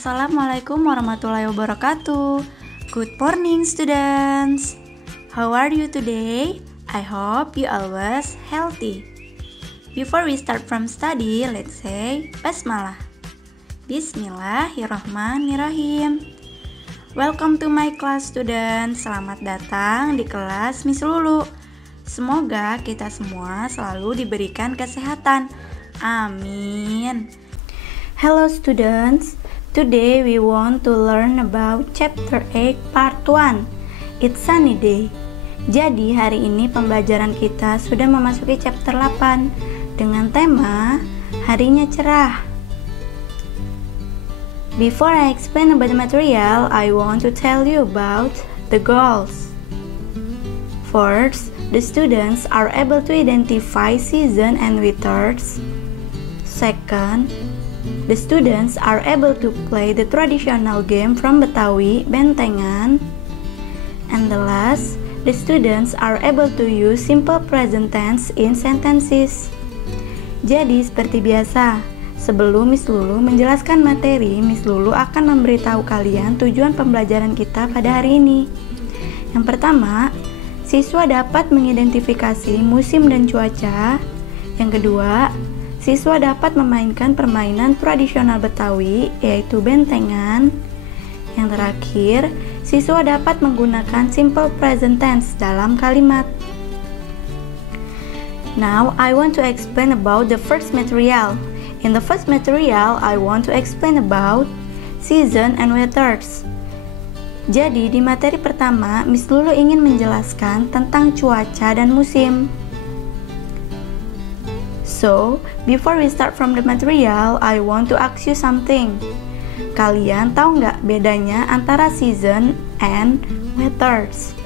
Assalamualaikum warahmatullahi wabarakatuh. Good morning students. How are you today? I hope you always healthy. Before we start from study, let's say Basmalah. Bismillahirrahmanirrahim. Welcome to my class students. Selamat datang di kelas Miss Lulu. Semoga kita semua selalu diberikan kesehatan. Amin. Hello students. Today we want to learn about chapter 8 part 1. It's sunny day. Jadi hari ini pembelajaran kita sudah memasuki chapter 8 dengan tema harinya cerah. Before I explain about the material, I want to tell you about the goals. First, the students are able to identify season and weathers. Second, the students are able to play the traditional game from Betawi, Bentengan. And the last, the students are able to use simple present tense in sentences. Jadi seperti biasa, sebelum Miss Lulu menjelaskan materi, Miss Lulu akan memberitahu kalian tujuan pembelajaran kita pada hari ini. Yang pertama, siswa dapat mengidentifikasi musim dan cuaca. Yang kedua, siswa dapat memainkan permainan tradisional Betawi, yaitu bentengan. Yang terakhir, siswa dapat menggunakan simple present tense dalam kalimat. Now, I want to explain about the first material. In the first material, I want to explain about season and weathers. Jadi, di materi pertama, Miss Lulu ingin menjelaskan tentang cuaca dan musim. So, before we start from the material, I want to ask you something. Kalian tahu nggak bedanya antara season and weathers?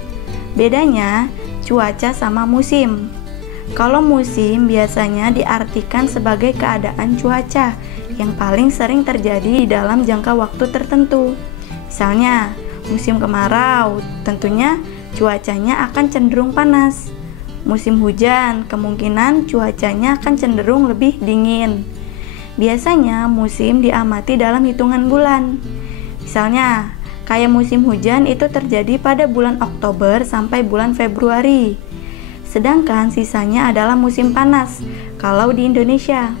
Bedanya cuaca sama musim. Kalau musim biasanya diartikan sebagai keadaan cuaca yang paling sering terjadi di dalam jangka waktu tertentu. Misalnya, musim kemarau, tentunya cuacanya akan cenderung panas. Musim hujan, kemungkinan cuacanya akan cenderung lebih dingin. Biasanya musim diamati dalam hitungan bulan. Misalnya, kayak musim hujan itu terjadi pada bulan Oktober sampai bulan Februari. Sedangkan sisanya adalah musim panas kalau di Indonesia.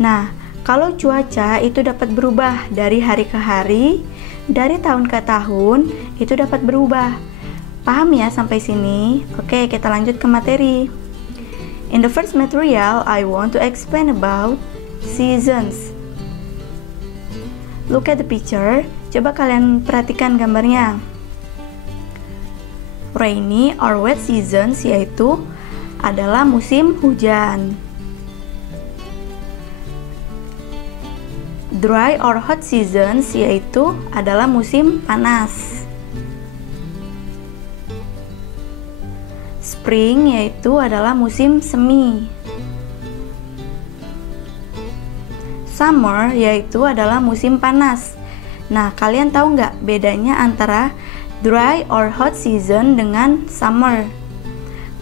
Nah, kalau cuaca itu dapat berubah dari hari ke hari, dari tahun ke tahun, itu dapat berubah. Paham ya sampai sini? Oke, kita lanjut ke materi. In the first material, I want to explain about seasons. Look at the picture. Coba kalian perhatikan gambarnya. Rainy or wet seasons yaitu adalah musim hujan. Dry or hot seasons yaitu adalah musim panas. Spring yaitu adalah musim semi. Summer yaitu adalah musim panas. Nah, kalian tahu nggak bedanya antara dry or hot season dengan summer?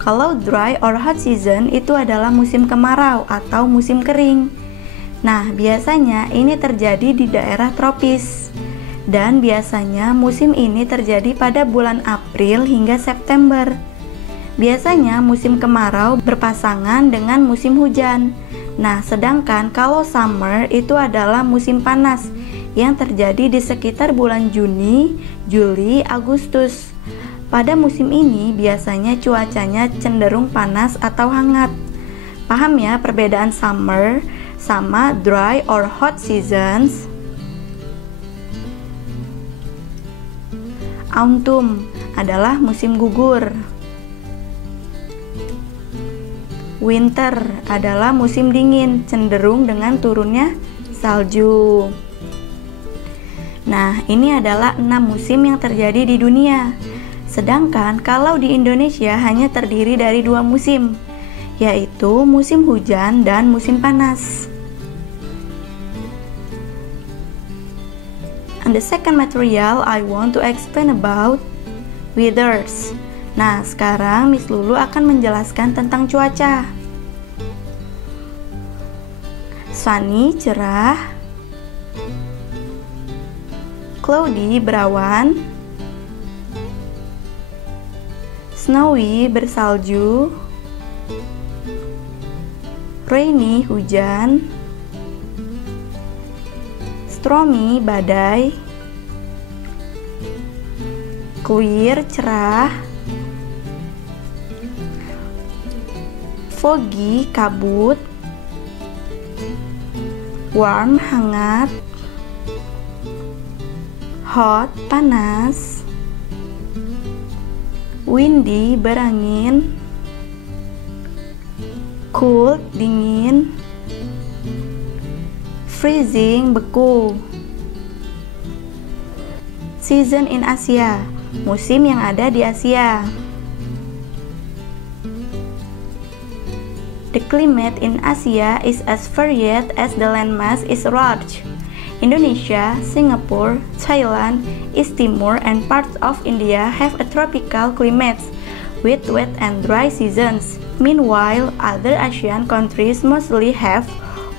Kalau dry or hot season itu adalah musim kemarau atau musim kering. Nah, biasanya ini terjadi di daerah tropis. Dan biasanya musim ini terjadi pada bulan April hingga September. Biasanya musim kemarau berpasangan dengan musim hujan. Nah, sedangkan kalau summer itu adalah musim panas yang terjadi di sekitar bulan Juni, Juli, Agustus. Pada musim ini biasanya cuacanya cenderung panas atau hangat. Paham ya perbedaan summer sama dry or hot seasons? Autumn adalah musim gugur. Winter adalah musim dingin, cenderung dengan turunnya salju. Nah, ini adalah 6 musim yang terjadi di dunia. Sedangkan kalau di Indonesia hanya terdiri dari 2 musim, yaitu musim hujan dan musim panas. And the second material I want to explain about weathers. Nah, sekarang Miss Lulu akan menjelaskan tentang cuaca. Sunny, cerah. cloudy berawan, snowy bersalju, rainy hujan, stormy badai, clear cerah, foggy kabut, warm hangat, hot panas, windy berangin, cool dingin, freezing beku. Season in Asia, musim yang ada di Asia. The climate in Asia is as varied as the landmass is large. Indonesia, Singapore, Thailand, East Timor, and parts of India have a tropical climates with wet and dry seasons. Meanwhile, other Asian countries mostly have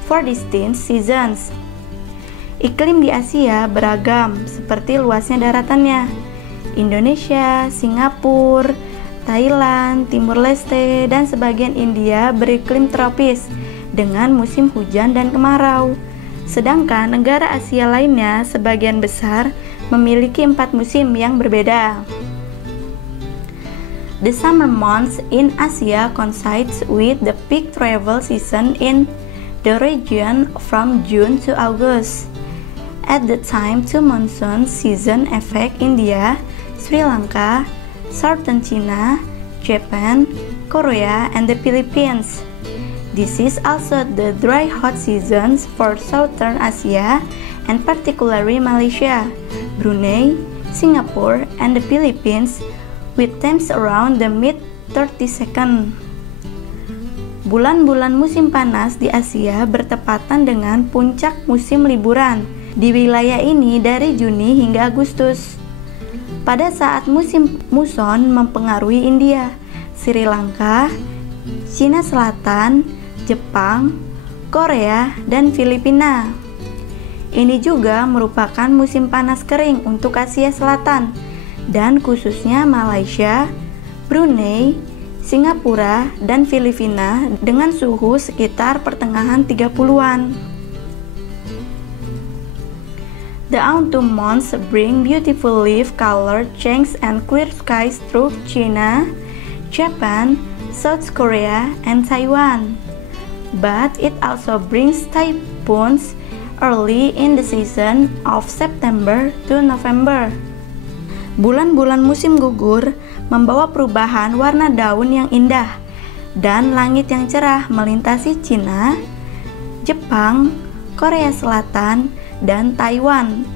4 distinct seasons. Iklim di Asia beragam seperti luasnya daratannya. Indonesia, Singapura, Thailand, Timur Leste, dan sebagian India beriklim tropis dengan musim hujan dan kemarau. Sedangkan negara Asia lainnya sebagian besar memiliki 4 musim yang berbeda. The summer months in Asia coincides with the peak travel season in the region from June to August. At the time two monsoon season affect India, Sri Lanka, Southern China, Japan, Korea, and the Philippines. This is also the dry hot seasons for Southern Asia and particularly Malaysia, Brunei, Singapore, and the Philippines with temps around the mid-32nd. Bulan-bulan musim panas di Asia bertepatan dengan puncak musim liburan di wilayah ini dari Juni hingga Agustus. Pada saat musim muson mempengaruhi India, Sri Lanka, Cina Selatan, Jepang, Korea, dan Filipina. Ini juga merupakan musim panas kering untuk Asia Selatan dan khususnya Malaysia, Brunei, Singapura, dan Filipina dengan suhu sekitar pertengahan 30-an. The autumn months bring beautiful leaf color change and clear skies through China, Japan, South Korea, and Taiwan. But it also brings typhoons early in the season of September to November. Bulan-bulan musim gugur membawa perubahan warna daun yang indah dan langit yang cerah melintasi China, Jepang, Korea Selatan, dan Taiwan.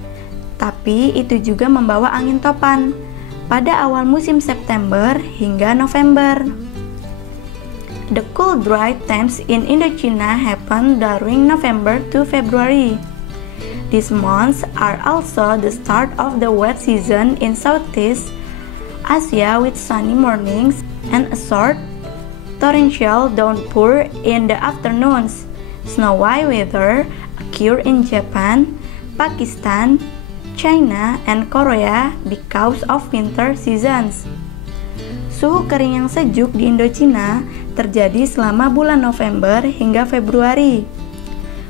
Tapi itu juga membawa angin topan pada awal musim September hingga November. The cool dry temps in Indochina happen during November to February. These months are also the start of the wet season in Southeast Asia with sunny mornings and a short torrential downpour in the afternoons. Snowy weather occur in Japan, Pakistan, China, and Korea because of winter seasons. Suhu kering yang sejuk di Indochina terjadi selama bulan November hingga Februari.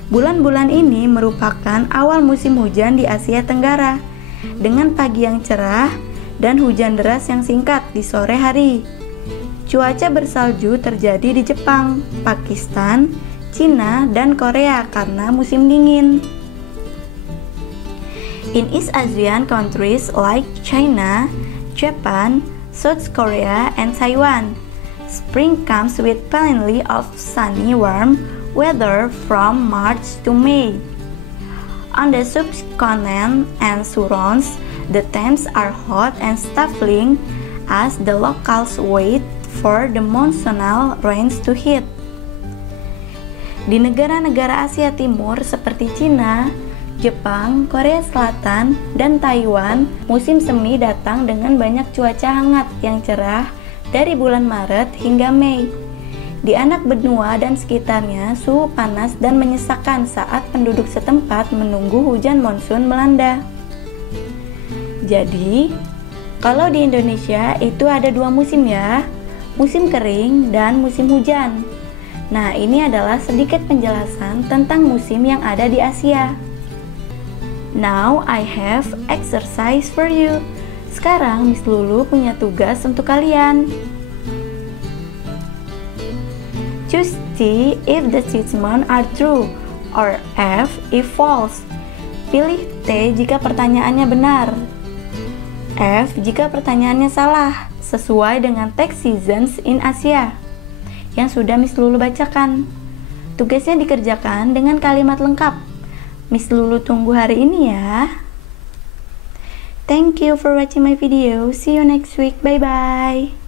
Bulan-bulan ini merupakan awal musim hujan di Asia Tenggara dengan pagi yang cerah dan hujan deras yang singkat di sore hari. Cuaca bersalju terjadi di Jepang, Pakistan, Cina, dan Korea karena musim dingin. In East Asian countries like China, Japan, South Korea, and Taiwan, spring comes with plenty of sunny, warm weather from March to May. On the subcontinent and surrounds, the temps are hot and stifling as the locals wait for the monsoonal rains to hit. Di negara-negara Asia Timur seperti Cina, Jepang, Korea Selatan, dan Taiwan, musim semi datang dengan banyak cuaca hangat yang cerah dari bulan Maret hingga Mei. Di anak benua dan sekitarnya, suhu panas dan menyesakkan saat penduduk setempat menunggu hujan monsun melanda. Jadi, kalau di Indonesia itu ada 2 musim ya, musim kering dan musim hujan. Nah, ini adalah sedikit penjelasan tentang musim yang ada di Asia. Now I have exercise for you. Sekarang Miss Lulu punya tugas untuk kalian. Choose T if the statements are true or F if false. Pilih T jika pertanyaannya benar, F jika pertanyaannya salah, sesuai dengan teks Seasons in Asia yang sudah Miss Lulu bacakan. Tugasnya dikerjakan dengan kalimat lengkap. Miss Lulu tunggu hari ini ya. Thank you for watching my video. See you next week. Bye bye.